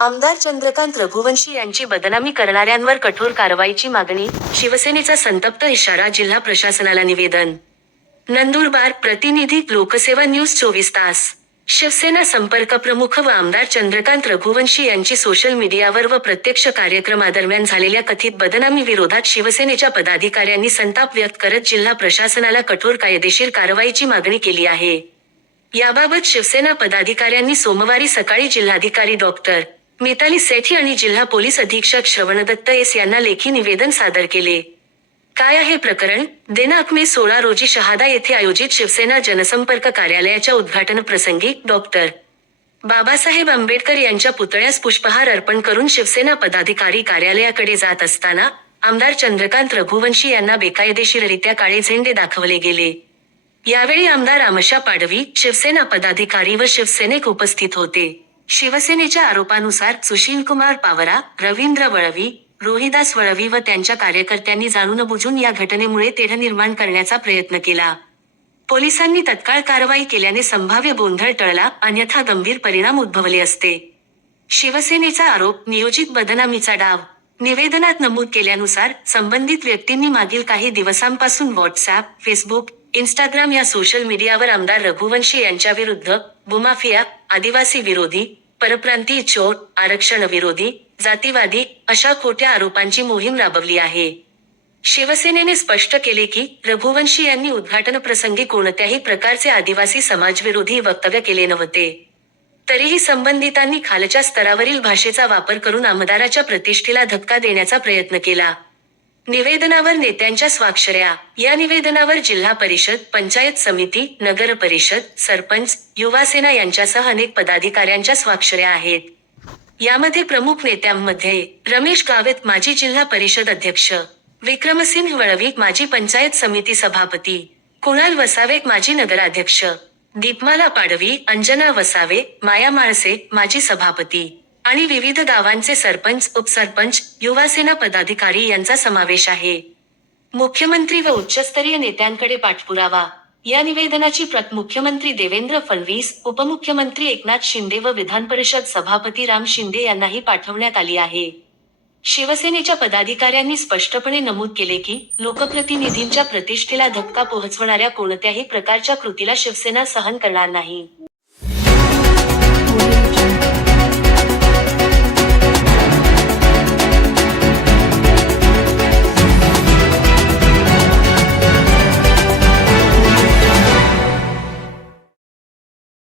आमदार चंद्रकांत रघुवंशी यांची बदनामी करणाऱ्यांवर कठोर कारवाईची मागणी शिवसेनेचा संतप्त इशारा जिल्हा प्रशासनाला निवेदन. नंदुरबार प्रतिनिधी लोकसेवा न्यूज चोवीस तास. शिवसेना संपर्क प्रमुख व आमदार चंद्रकांत रघुवंशी यांची सोशल मीडियावर व प्रत्यक्ष कार्यक्रमादरम्यान झालेल्या कथित बदनामी विरोधात शिवसेनेच्या पदाधिकाऱ्यांनी संताप व्यक्त करत जिल्हा प्रशासनाला कठोर कायदेशीर कारवाईची मागणी केली आहे. याबाबत शिवसेना पदाधिकाऱ्यांनी सोमवारी सकाळी जिल्हाधिकारी डॉक्टर मिताली सेठी आणि जिल्हा पोलीस अधीक्षक श्रवणदत्त एस यांना लेखी निवेदन सादर केले. काय आहे प्रकरण? दिनांक मे सोळा रोजी शहादा येथे आयोजित शिवसेना जनसंपर्क कार्यालयाच्या उद्घाटन प्रसंगी डॉक्टर बाबासाहेब आंबेडकर यांच्या पुतळ्यास पुष्पहार अर्पण करून शिवसेना पदाधिकारी कार्यालयाकडे जात असताना आमदार चंद्रकांत रघुवंशी यांना बेकायदेशीररित्या काळे झेंडे दाखवले गेले. यावेळी आमदार आमशा पाडवी शिवसेना पदाधिकारी व शिवसैनिक उपस्थित होते. शिवसेनेच्या आरोपानुसार सुशील कुमार पावरा रवींद्र वळवी रोहिदास वळवी व त्यांच्या कार्यकर्त्यांनी जाणून बुजून या घटनेमुळे तेढ निर्माण करण्याचा प्रयत्न केला. पोलिसांनी तत्काळ कारवाई केल्याने संभाव्य गोंधळ टळला अन्यथा गंभीर परिणाम उद्भवले असते. शिवसेनेचा आरोप नियोजित बदनामीचा डाव. निवेदनात नमूद केल्यानुसार संबंधित व्यक्तींनी मागील काही दिवसांपासून व्हॉट्सअप फेसबुक इंस्टाग्राम या सोशल मीडियावर आमदार रघुवंशी यांच्या विरुद्ध भूमाफिया आदिवासी विरोधी परप्रांतीय चोर आरक्षण विरोधी जातीवादी अशा खोट्या आरोपांची मोहीम राबवली आहे. शिवसेनेने स्पष्ट केले की रघुवंशी यांनी उद्घाटन प्रसंगी कोणत्याही प्रकारचे आदिवासी समाजविरोधी वक्तव्य केले नव्हते. तरीही संबंधितांनी खालच्या स्तरावरील भाषेचा वापर करून आमदाराच्या प्रतिष्ठेला धक्का देण्याचा प्रयत्न केला. निवेदनावर नेत्यांच्या स्वाक्षऱ्या. या निवेदनावर जिल्हा परिषद पंचायत समिती नगर परिषद सरपंच युवासेना यांच्यासह अनेक पदाधिकाऱ्यांच्या स्वाक्षऱ्या आहेत. यामध्ये प्रमुख नेत्यांमध्ये रमेश गावित माजी जिल्हा परिषद अध्यक्ष विक्रमसिंह वळवी माजी पंचायत समिती सभापती कुणाल वसावे माजी नगराध्यक्ष दीपमाला पाडवी अंजना वसावे माया माळसे माजी सभापती. आणि विविध गावांचे सरपंच उपसरपंच युवासेना पदाधिकारी यांचा समावेश आहे. मुख्यमंत्री व उच्चस्तरीय नेत्यांकडे पाठपुरावा. या निवेदनाची प्रत मुख्यमंत्री देवेंद्र फडणवीस उपमुख्यमंत्री एकनाथ शिंदे व विधान परिषद सभापती राम शिंदे यांनाही पाठवण्यात आली आहे. शिवसेनेच्या पदाधिकाऱ्यांनी स्पष्टपणे नमूद केले की लोकप्रतिनिधींच्या प्रतिष्ठेला धक्का पोहोचवणाऱ्या कोणत्याही प्रकारच्या कृतीला शिवसेना सहन करणार नाही.